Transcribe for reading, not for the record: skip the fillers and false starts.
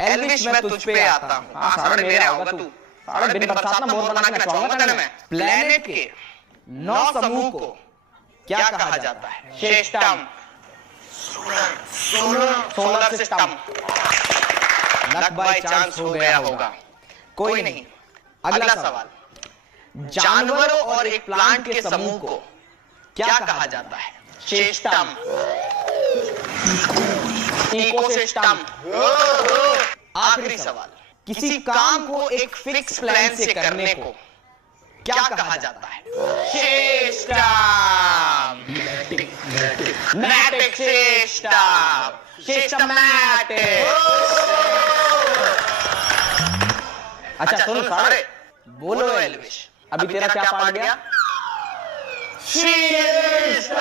एल्विश मैं तुझ पे आता हूँ। हाँ सारे मेरा होगा तू। सारे दिन बरसात में मोर बना के नचवाऊंगा तेरे मैं। प्लेनेट के 9 समूह को क्या कहा जाता है? System. Solar system. Luck by chance हो गया होगा, कोई नहीं। अगला सवाल, जानवरों और एक प्लांट के समूह को क्या कहा जाता है? सिस्टम। इकोसिस्टम। आखिरी सवाल, किसी काम को एक फिक्स प्लान से करने को क्या कहा जाता है? सिस्टम। मैटिक सिस्टम। सिस्टमैटिक। अच्छा सुनो सारे, बोलो एल्विश, अभी तेरा क्या पार्ट गया? सिस्टम।